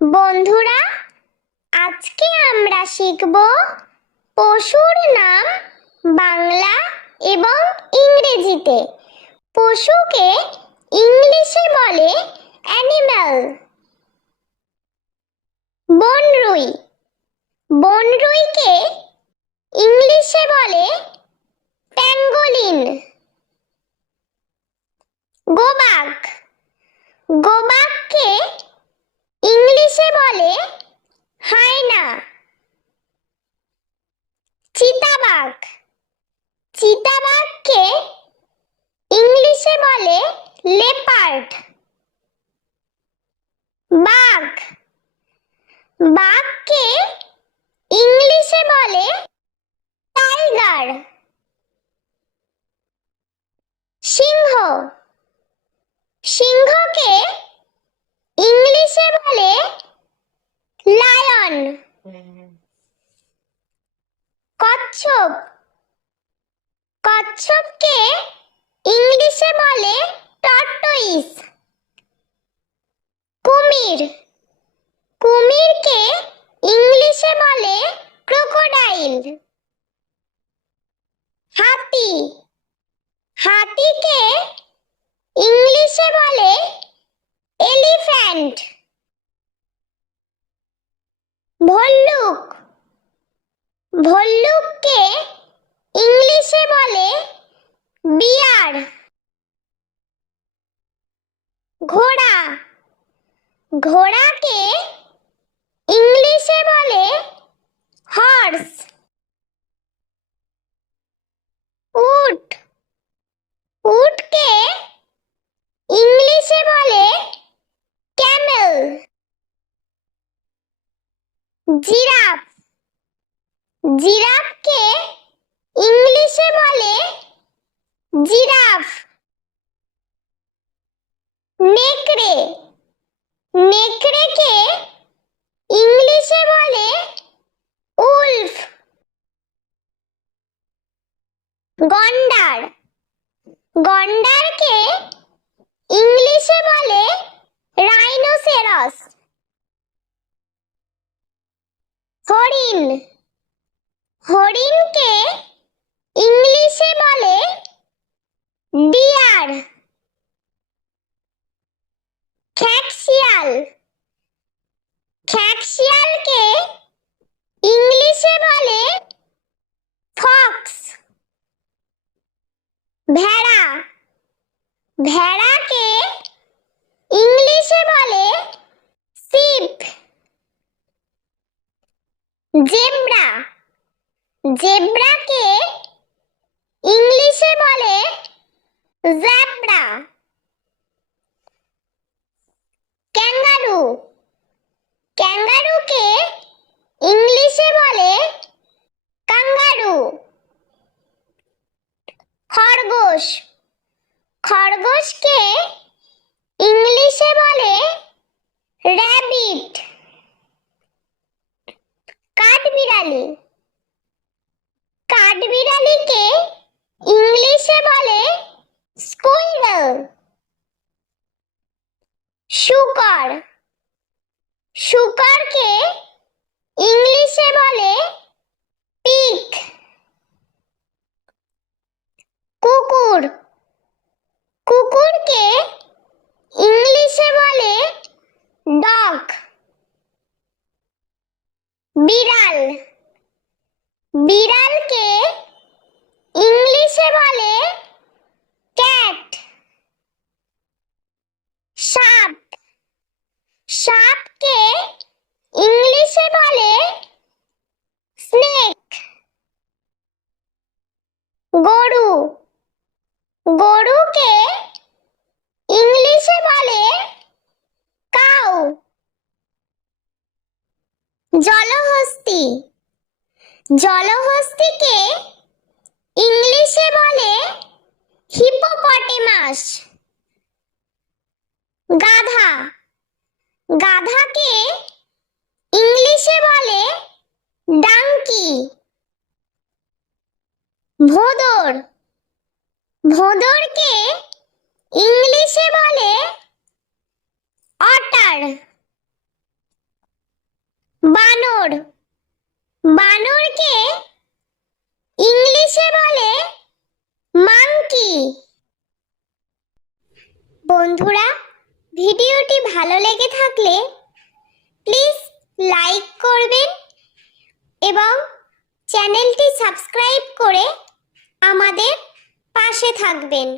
বন্ধুরা, আজকে আমরা শিখব পশুর নাম বাংলা এবং ইংরেজিতে। পশুকে ইংলিশে বলে অ্যানিম্যাল। বনরুই, বনরুইকে ইংলিশে বলে প্যাঙ্গোলিন। গোবাক, গোবাককে ইংলিশে বলে হায়না। চিতাবাঘ, চিতাবাঘকে ইংলিশে বলে লেপার্ড। বাঘ, বাঘকে ইংলিশে বলে টাইগার। সিংহ, সিংহকে ইংলিশে বলে লায়ন। কচ্ছপ, কচ্ছপকে ইংলিশে বলে টর্টয়েস। কুমির, কুমিরকে ইংলিশে বলে ক্রোকোডাইল। হাতি, হাতিকে ইংলিশে বলে এলিফ্যান্ট। ভল্লুক, ভল্লুককে ইংলিশে বলে বিয়ার। ঘোড়া, ঘোড়াকে ইংলিশে বলে হর্স। উট, উটকে ইংলিশে বলে ক্যামেল। জিরাফ, জিরাফকে ইংলিশে বলে জিরাফ। নেকড়ে, নেকড়েকে ইংলিশে বলে উলফ। গন্ডার, গন্ডারকে ইংলিশে বলে রাইনোসেরাস। হরিণ, হরিণকে ইংলিশে বলে ডিয়ার। খ্যাঁকশিয়াল, খ্যাঁকশিয়ালকে ইংলিশে বলে ফক্স। ভেড়া, ভেড়াকে ইংলিশে বলে শিপ। জেব্রা, জেব্রাকে ইংলিশে বলে জেব্রা। ক্যাঙ্গারু, ক্যাঙ্গারুকে ইংলিশে বলে কাঙ্গারু। খরগোশ, খরগোশকে ইংলিশে বলে র্যাবিট। কাঠবিড়ালি, কাঠবিড়ালিকে ইংলিশে বলে স্কুইরেল। শূকর, শূকরকে ইংলিশে বলে পিগ। কুকুর, কুকুরকে ইংলিশে বলে ডগ। বিড়াল, বিড়ালকে ইংলিশে বলে ক্যাট। সাপ, সাপকে ইংলিশে বলে স্নেক। গরু, গরুকে ইংলিশে বলে কাউ। জলহস্তী, জলহস্তীকে ইংলিশে বলে হিপোপটেমাস। গাধা, গাধাকে ইংলিশে বলে ডাঙ্কি। ভোঁদর, ভোঁদরকে ইংলিশে বলে অটার। বানর। বানরকে ইংলিশে বলে মাংকি। বন্ধুরা, ভিডিওটি ভালো লেগে থাকলে প্লিজ লাইক করবেন এবং চ্যানেলটি সাবস্ক্রাইব করে আমাদের পাশে থাকবেন।